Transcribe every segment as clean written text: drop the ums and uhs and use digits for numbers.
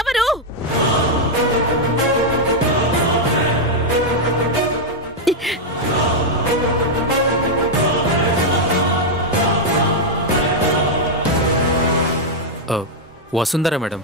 ఎవరు? Vasundhara madam.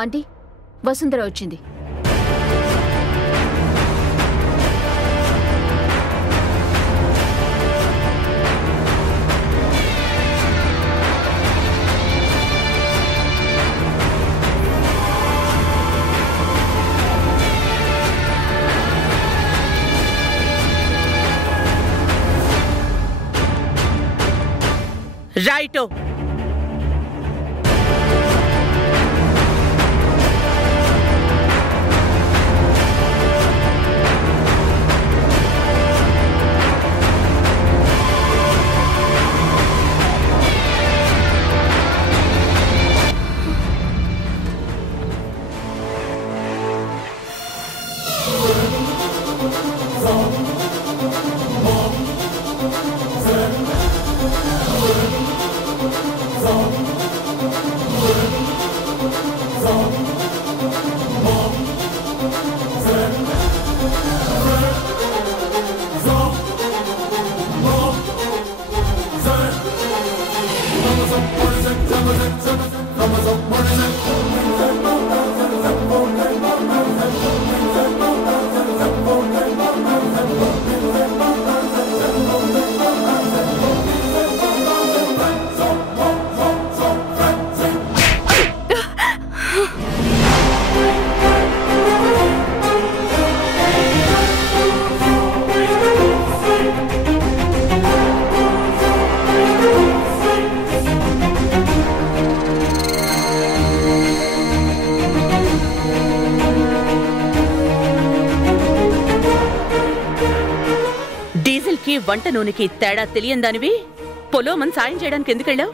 Aunty, Vasundhara వచ్చింది. రైటో. వంట నూనెకి తేడా తెలియందానివి పొలోమని సాయం చేయడానికి ఎందుకెళ్ళావు?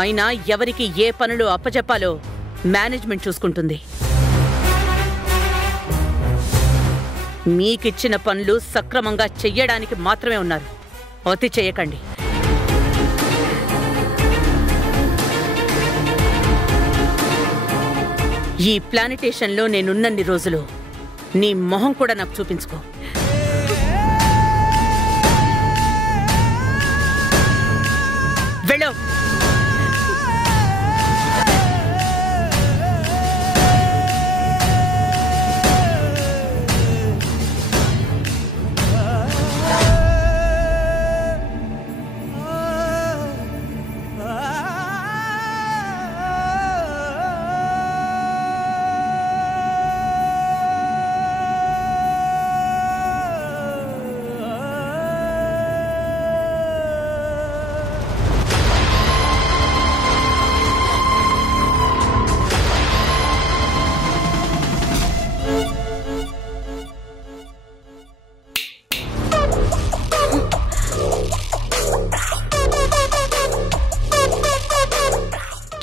అయినా ఎవరికి ఏ పనులు అప్పచెప్పాలో మేనేజ్మెంట్ చూసుకుంటుంది. మీకిచ్చిన పనులు సక్రమంగా చెయ్యడానికి మాత్రమే ఉన్నారు. అతి చేయకండి. ఈ ప్లానిటేషన్లో నేనున్నన్ని రోజులు నీ మొహం కూడా నాకు చూపించుకో. వెళ్ళు.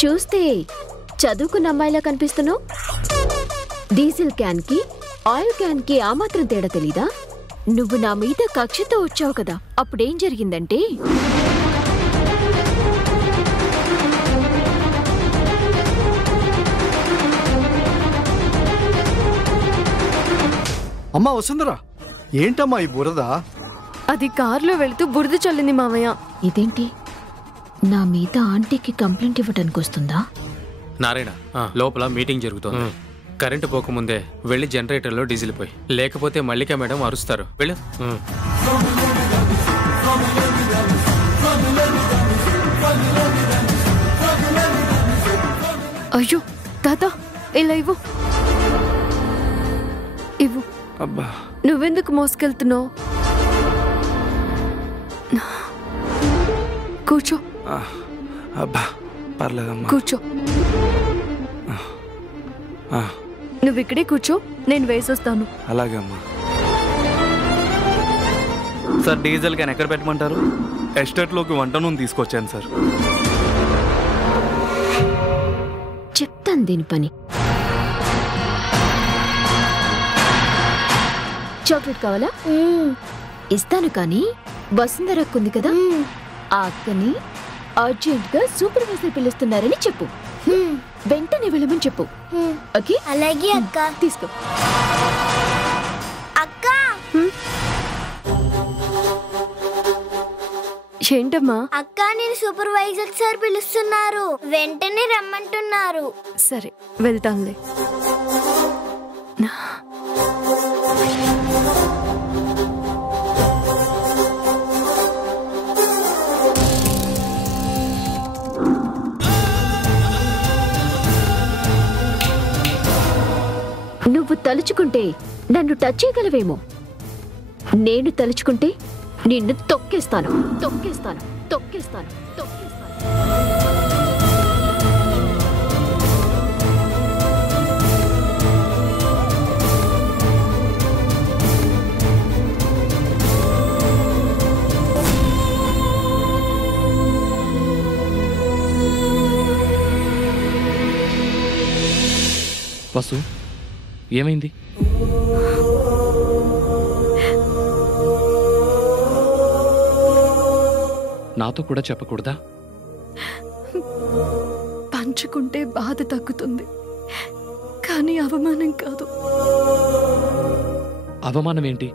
చూస్తే చదువుకున్న అమ్మాయిలా కనిపిస్తున్నావు. డీజిల్ క్యాన్ కి ఆయిల్ క్యాన్ కి ఆ మాత్రం తేడా తెలీదా? నువ్వు నా మీద కక్షతో వచ్చావు కదా, అప్పుడేం జరిగిందంటే అమ్మా వసుంధర, ఏంటమ్మా ఈ బురద? అది కారులో వెళుతూ బురద చల్లింది మామయ్య. ఇదేంటి, నా మీద ఆంటీకి కంప్లైంట్ ఇవ్వడానికి వస్తుందా? నారాయణ, లోపల మీటింగ్ జరుగుతోంది. కరెంటు పోకముందే వెళ్ళి జనరేటర్లో డీజిల్ పోయి, లేకపోతే మల్లిక మేడం అరుస్తారు. వెళ్ళు. అయ్యో తాత, ఇలా ఇవ్వు. ఇవ్వు. అబ్బా నువ్వెందుకు మోసుకెళ్తున్నావు? కూర్చో. అబ్బా పర్లేదమ్మా. కూర్చో. నువ్వు ఇక్కడే కూర్చో, నేను వేసొస్తాను. అలాగే అమ్మా. సార్ డీజిల్ క్యాన్ ఎక్కడ పెట్టమంటారు? ఎస్టేట్లోకి వంట నూనె తీసుకొచ్చాను సార్. చెప్తాను దీని పని. చాక్లెట్ కావాలా? ఇస్తాను, కానీ వసుంధర అక్క ఉంది కదా, ఆ అక్కని అర్జెంట్ గా సూపర్వైజర్ పిలుస్తున్నారని చెప్పు. వెంటనే వెళ్ళమని చెప్పు. ఓకే? అలాగే అక్క. తీసుకో. అక్క ఏంటమ్మా? అక్క నేను సూపర్వైజర్ సార్ పిలుస్తున్నారు, వెంటనే రమ్మంటున్నారు. సరే వెళ్తానులే. నువ్వు తలుచుకుంటే నన్ను టచ్ చేయగలవేమో, నేను తలుచుకుంటే నిన్ను తొక్కేస్తాను తొక్కేస్తాను తొక్కేస్తాను తొక్కేస్తాను. వసు, ఏమైంది? నాతో కూడా చెప్పకూడదా? పంచుకుంటే బాధ తగ్గుతుంది, కానీ అవమానం కాదు. అవమానం ఏంటి?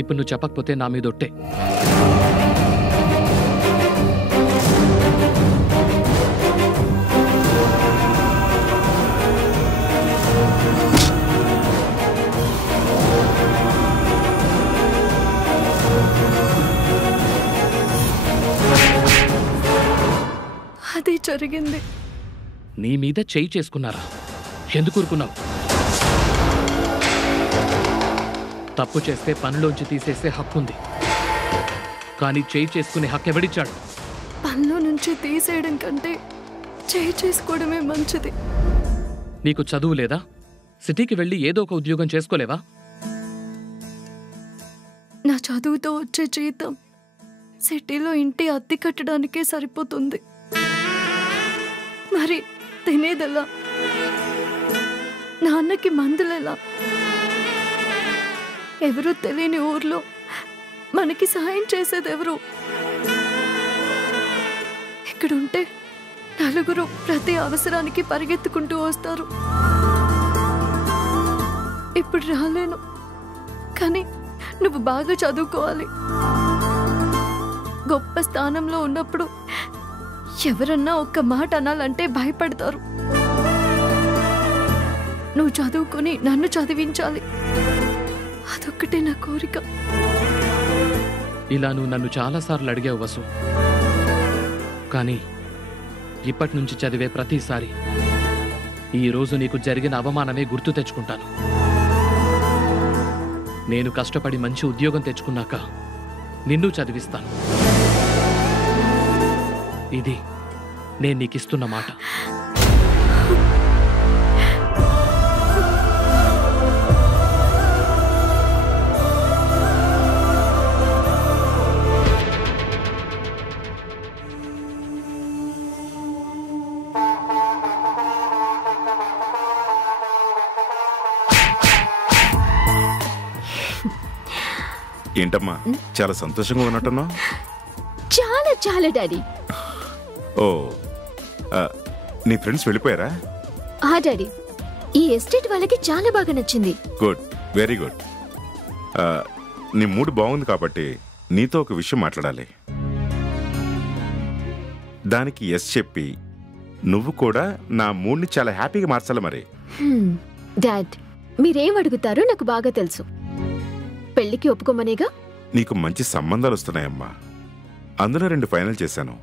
ఇప్పుడు నువ్వు చెప్పకపోతే నా మీద ఒట్టే. అదే జరిగింది. నీ మీద చెయ్యి చేసుకున్నారా? ఎందుకు ఊరుకున్నావు? తప్పు చేస్తే పనిలోంచి తీసేసే హక్కుంది, కానీ చెయ్యి చేసుకునే హక్కు ఎవడిచ్చాడు? పనిలో నుంచి తీసేయడం కంటే చేయి చేసుకోవడమే మంచిది. నీకు చదువు లేదా? సిటీకి వెళ్ళి ఏదో ఒక ఉద్యోగం చేసుకోలేవా? నా చదువుతో వచ్చే జీతం సిటీలో ఇంటి అద్దె కట్టడానికే సరిపోతుంది. మరి తినేదెలా? నాన్నకి మందులెలా? ఎవరూ తెలియని ఊర్లో మనకి సహాయం చేసేదెవరు? ఇక్కడుంటే నలుగురు ప్రతి అవసరానికి పరిగెత్తుకుంటూ వస్తారు. ఇప్పుడు రాలేను, కానీ నువ్వు బాగా చదువుకోవాలి. గొప్ప స్థానంలో ఉన్నప్పుడు ఎవరన్నా ఒక్క మాట అనాలంటే భయపడతారు. నువ్వు చదువుకొని నన్ను చదివించాలి, అదొక్కటే నా కోరిక. ఇలా నువ్వు నన్ను చాలాసార్లు అడిగావు వసు, కానీ ఇప్పటి నుంచి చదివే ప్రతిసారి ఈ రోజు నీకు జరిగిన అవమానమే గుర్తు తెచ్చుకుంటాను. నేను కష్టపడి మంచి ఉద్యోగం తెచ్చుకున్నాక నిన్ను చదివిస్తాను. ఇది నేను నీకిస్తున్న మాట. ఏంటమ్మా చాలా సంతోషంగా ఉన్నట్టున్నావు? చాలా చాలా డాడీ. ఓ నీ ఫ్రెండ్స్ వెళ్ళిపోయారా? డాడీ, ఈ ఎస్టేట్ వాళ్ళకి చాలా బాగా నచ్చింది. Good, very good. నీ మూడ్ బాగుంది కాబట్టి నీతో ఒక విషయం మాట్లాడాలి. దానికి ఎస్ చెప్పి నువ్వు కూడా నా మూడ్ని చాలా హ్యాపీగా మార్చాలి. మరి డాడ్, మీరేం అడుగుతారో నాకు బాగా తెలుసు. పెళ్లికి ఒప్పుకోమనేగా? నీకు మంచి సంబంధాలు వస్తున్నాయమ్మా. అందులో 2 ఫైనల్ చేశాను.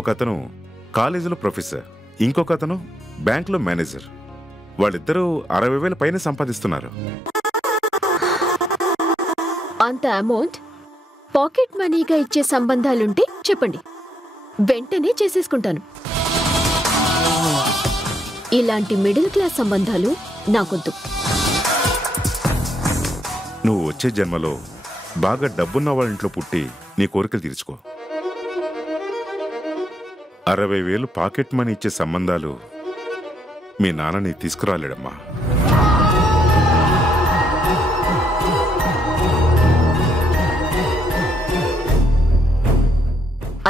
ఒకతను కాలేజీలో ప్రొఫెసర్, ఇంకొకతను బ్యాంకులో మేనేజర్. వాళ్ళిద్దరూ 60,000 పైన సంపాదిస్తున్నారు. అంత అమౌంట్ పాకెట్ మనీగా ఇచ్చే సంబంధాలుంటే చెప్పండి, వెంటనే చేసేసుకుంటాను. ఇలాంటి మిడిల్ క్లాస్ సంబంధాలు నాకొద్దు. నువ్వు వచ్చే జన్మలో బాగా డబ్బున్న వాళ్ళ ఇంట్లో పుట్టి నీ కోరికలు తీర్చుకో. 60,000 పాకెట్ మనీ ఇచ్చే సంబంధాలు మీ నాన్నని తీసుకురాలేడమ్మా.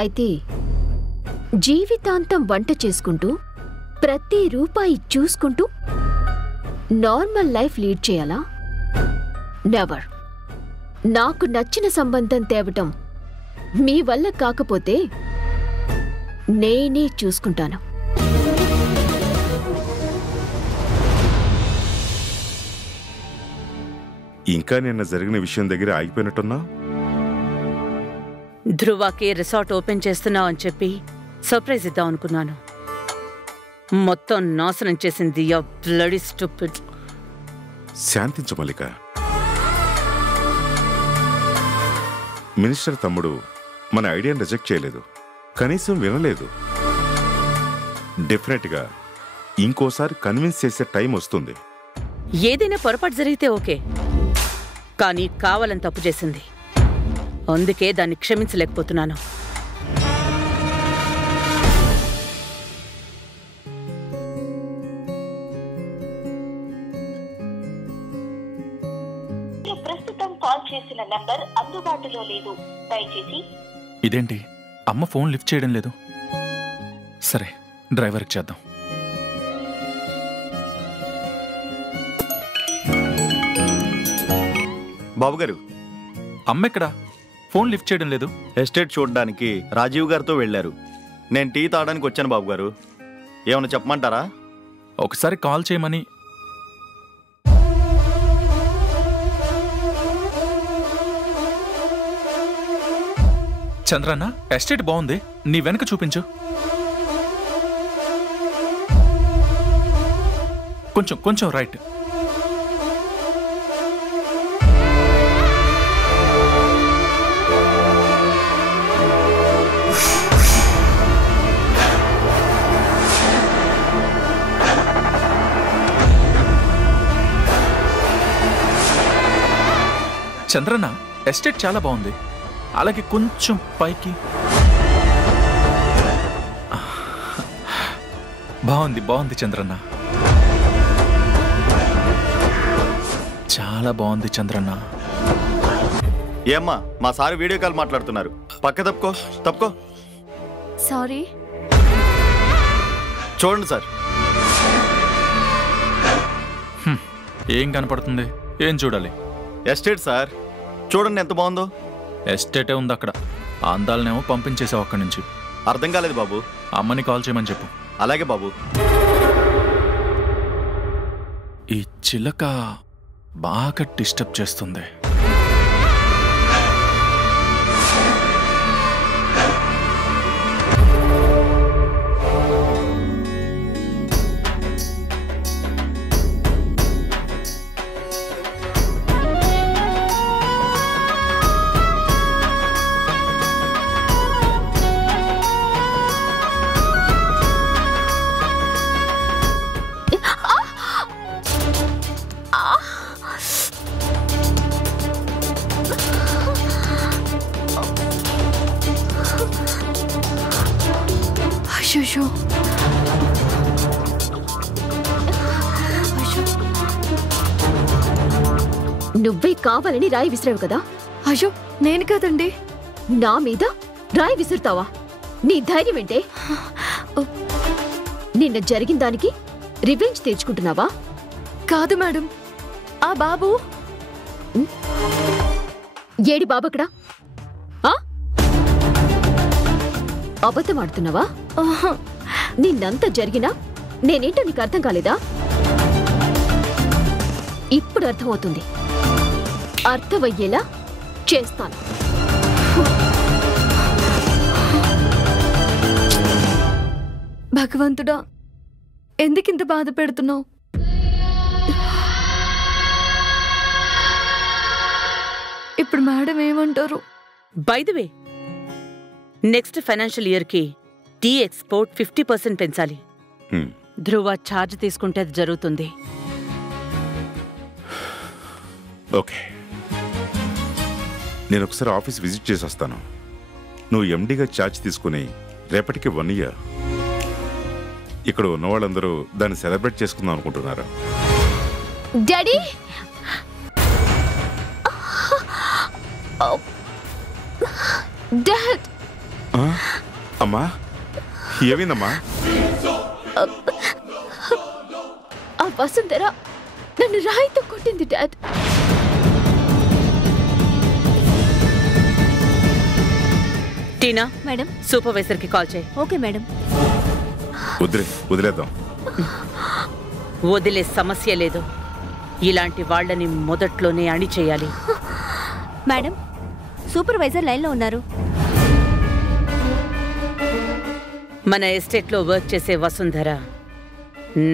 అయితే జీవితాంతం వంట చేసుకుంటూ ప్రతి రూపాయి చూసుకుంటూ నార్మల్ లైఫ్ లీడ్ చేయాలా? నెవర్. నాకు నచ్చిన సంబంధం తేవటం మీ వల్ల కాకపోతే నేనే చూసుకుంటాను. ఇంకా నిన్న జరిగిన విషయం దగ్గర ఆగిపోయినట్టున్నా? ధ్రువకి రిసార్ట్ ఓపెన్ చేస్తున్నావు అని చెప్పి సర్ప్రైజ్ ఇద్దాం అనుకున్నాను. మొత్తం నాశనం చేసింది ఆ బ్లడీ స్టూపిడ్. శాంతించు మల్లిక. మినిస్టర్ తమ్ముడు మన ఐడియాని రిజెక్ట్ చేయలేదు, కనీసం వినలేదు. డెఫినెట్గా ఇంకోసారి కన్విన్స్ చేసే టైం వస్తుంది. ఏదైనా పొరపాటు జరిగితే ఓకే, కానీ కావాలని తప్పు చేసింది. అందుకే దాన్ని క్షమించలేకపోతున్నాను. ప్రస్తుతం కాల్ చేసిన నంబర్ అందుబాటులో లేదు, దయచేసి. ఇదేంటి అమ్మ ఫోన్ లిఫ్ట్ చేయడం లేదు? సరే, డ్రైవర్కి చేద్దాం. బాబుగారు, అమ్మ ఎక్కడా? ఫోన్ లిఫ్ట్ చేయడం లేదు. ఎస్టేట్ చూడడానికి రాజీవ్ గారితో వెళ్ళారు. నేను టీ తాగడానికి వచ్చాను బాబుగారు. ఏమైనా చెప్పమంటారా? ఒకసారి కాల్ చేయమని. చంద్రన్న, ఎస్టేట్ బాగుంది, నీ వెనక చూపించు. కొంచెం కొంచెం రైట్. చంద్రన్న, ఎస్టేట్ చాలా బాగుంది, అలాగే కొంచెం పైకి. బాగుంది బాగుంది చంద్రన్న, చాలా బాగుంది చంద్రన్న. ఏమ్మా, మా సార్ వీడియో కాల్ మాట్లాడుతున్నారు. పక్క తప్పుకో, తప్పుకో. సారీ. చూడండి సార్. ఏం కనపడుతుంది? ఏం చూడాలి? ఎస్టేట్ సార్, చూడండి ఎంత బాగుందో. ఎస్టేటే ఉంది అక్కడ, అందాలనేమో పంపించేసావు అక్కడి నుంచి. అర్థం కాలేదు బాబు. అమ్మని కాల్ చేయమని చెప్పు. అలాగే బాబు. ఈ చిలక బాగా డిస్టర్బ్ చేస్తుంది. అయ్యో, నువ్వే కావాలని రాయి విసిరావు కదా? అయ్యో, నేను కదండి. నా మీద రాయి విసురుతావా? నీ ధైర్యం ఏంటే? నిన్న జరిగిన దానికి రివెంజ్ తీర్చుకుంటున్నావా? కాదు మేడం, ఆ బాబు. ఏడి బాబక్కడ? అబద్ధం ఆడుతున్నావా? నిన్నంతా జరిగినా నేనేంటో నీకు అర్థం కాలేదా? ఇప్పుడు అర్థమవుతుంది. అర్థమయ్యేలా చేస్తాను. భగవంతుడా, ఎందుకింత బాధ పెడుతున్నావు? ఇప్పుడు మేడం ఏమంటారు? By the way, next financial ఇయర్కి టీ ఎక్స్పోర్ట్ 50% పెంచాలి. ధ్రువ ఛార్జ్ తీసుకుంటే అది జరుగుతుంది. ఓకే, నేను ఒకసారి ఆఫీస్ విజిట్ చేసి వస్తాను. నువ్వు ఎండీగా ఛార్జ్ తీసుకుని రేపటికి 1 year ఇక్కడ ఉన్న వాళ్ళందరూ దాన్ని సెలబ్రేట్ చేసుకుందాం అనుకుంటున్నారు. Daddy, dad. అమ్మా, ఏమైందమ్మా? ఆ వసుంధర నన్ను రాయితో కొట్టింది డాడ్. టీనా, మేడం, సూపర్వైజర్కి కాల్ చేయి. Okay madam. వదిలేద్దాం. వదిలే సమస్య లేదు. ఇలాంటి వాళ్ళని మొదట్లోనే అణిచేయాలి. మేడం, సూపర్వైజర్ లైన్లో ఉన్నారు. మన ఎస్టేట్లో వర్క్ చేసే వసుంధర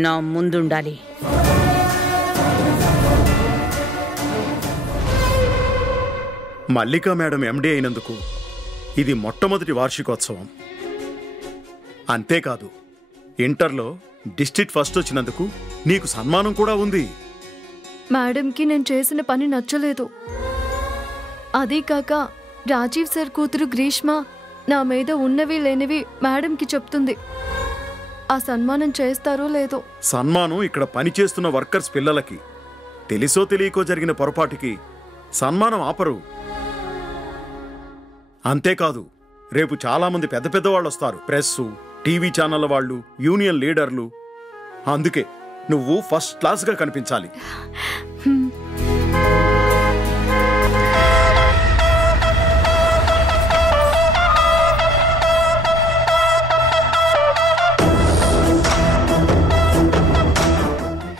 నా ముందుండాలి. మల్లికా మేడం ఎండీ అయినందుకు ఇది మొట్టమొదటి వార్షికోత్సవం. అంతేకాదు, ఇంటర్లో డిస్ట్రిక్ట్ ఫస్ట్ వచ్చినందుకు నీకు సన్మానం కూడా ఉంది. మేడంకి నేను చేసిన పని నచ్చలేదు. అదీ కాక రాజీవ్ సార్ కూతురు గ్రీష్మ నా మీద ఉన్నవి లేనివి మేడంకి చెప్తుంది. ఆ సన్మానం చేస్తారో లేదో. సన్మానం ఇక్కడ పనిచేస్తున్న వర్కర్స్ పిల్లలకి. తెలిసో తెలియకో జరిగిన పొరపాటుకి సన్మానం ఆపరు. అంతేకాదు, రేపు చాలామంది పెద్ద పెద్ద వాళ్ళు వస్తారు. ప్రెస్సు, టీవీ ఛానళ్ళ వాళ్ళు, యూనియన్ లీడర్లు. అందుకే నువ్వు ఫస్ట్ క్లాస్గా కనిపించాలి.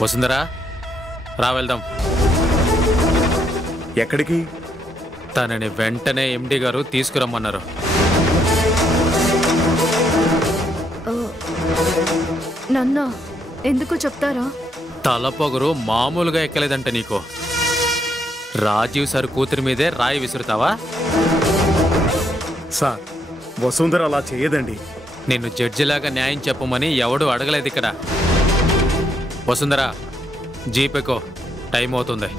వసుంధరా, రా వెళ్దాం. ఎక్కడికి? తనని వెంటనే ఎండి గారు తీసుకురమ్మన్నారు. నన్నా, ఎందుకు చెప్తారా? తలపొగరు మామూలుగా ఎక్కలేదంట నీకు. రాజీవ్ సార్ కూతురి మీదే రాయి విసురుతావా? సార్, వసుంధర అలా చేయదండి. నిన్ను జడ్జిలాగా న్యాయం చెప్పమని ఎవడు అడగలేదు ఇక్కడ. వసుంధర, జీపెకో, టైం అవుతుంది.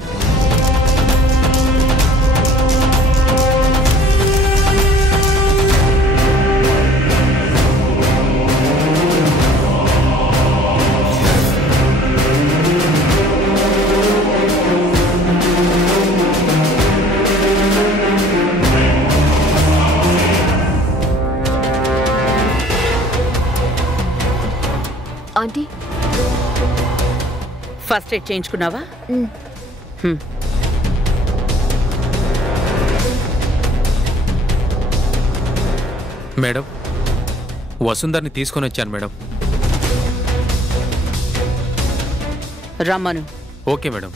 ఆంటీ, ఫస్ట్ ఎయిడ్ చేయించుకున్నావా? మేడం, వసుంధర్ని తీసుకొని వచ్చాను మేడం. రమ్మను. Okay madam.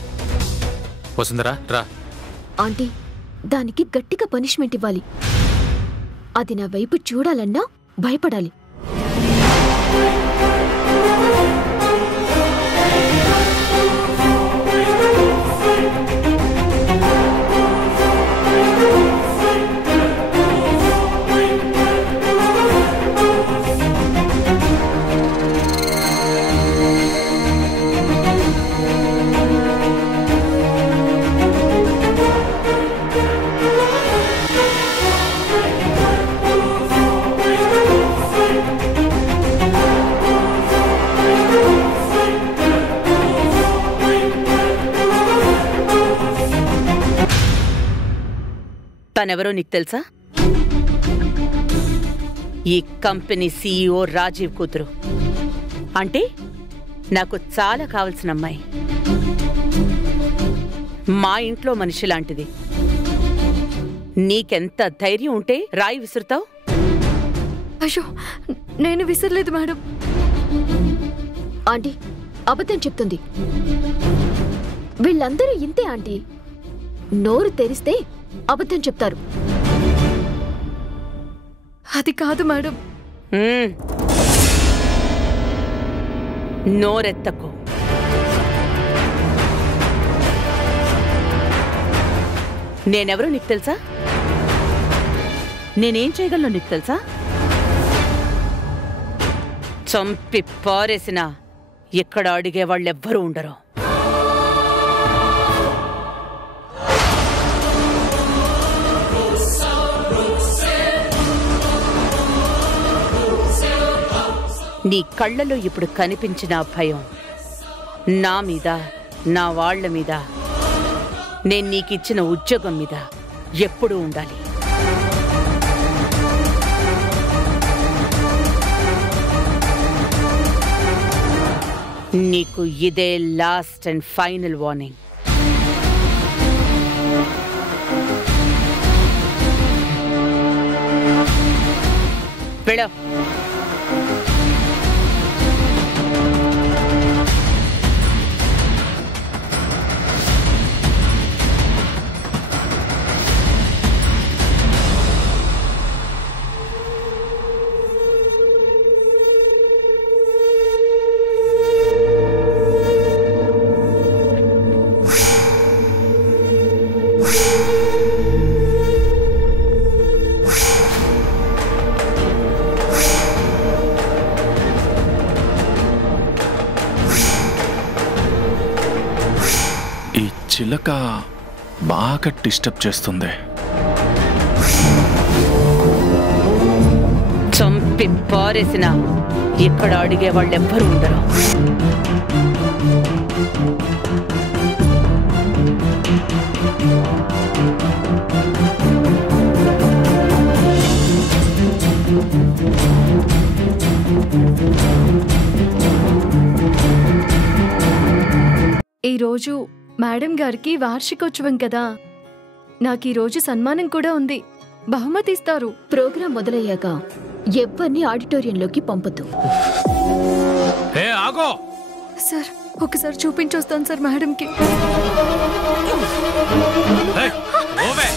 వసుంధరా, రా. ఆంటీ, దానికి గట్టిగా పనిష్మెంట్ ఇవ్వాలి. అది నా వైపు చూడాలన్నా భయపడాలి. తనెవరో నీకు తెలుసా? ఈ కంపెనీ CEO రాజీవ్ కూతురు. అంటే నాకు చాలా కావలసిన అమ్మాయి. మా ఇంట్లో మనిషి లాంటిది. నీకెంత ధైర్యం ఉంటే రాయి విసురుతావు? అయ్యో, నేను విసరలేదు మేడం. ఆంటీ, అబద్ధం చెప్తుంది. వీళ్ళందరూ ఇంతే ఆంటీ. నోరు తెరిస్తే అబద్ధం చెప్తారు. అది కాదు మేడం. నోరెత్తకు. నేనెవరో నీకు తెలుసా? నేనేం చేయగలను నీకు తెలుసా? చంపి పారేసినా ఇక్కడ అడిగే వాళ్ళెవ్వరూ ఉండరు. నీ కళ్ళలో ఇప్పుడు కనిపించిన భయం నా మీద, నా వాళ్ల మీద, నేను నీకిచ్చిన ఉద్యోగం మీద ఎప్పుడూ ఉండాలి. నీకు ఇదే లాస్ట్ అండ్ ఫైనల్ వార్నింగ్. వెళ్ళు. చిలక బాగా డిస్టర్బ్ చేస్తుంది. చంపి పారేసిన ఇక్కడ అడిగే వాళ్ళెవ్వరూ ఉండరు. ఈరోజు మేడం గారికి వార్షికోత్సవం కదా, నాకు ఈరోజు సన్మానం కూడా ఉంది. బహుమతి ఇస్తారు. ప్రోగ్రాం మొదలయ్యాక ఎవ్వరిని ఆడిటోరియంలోకి పంపొద్దు. సార్ ఒకసారి చూపించొస్తాను సార్ మేడంకి. ఓవే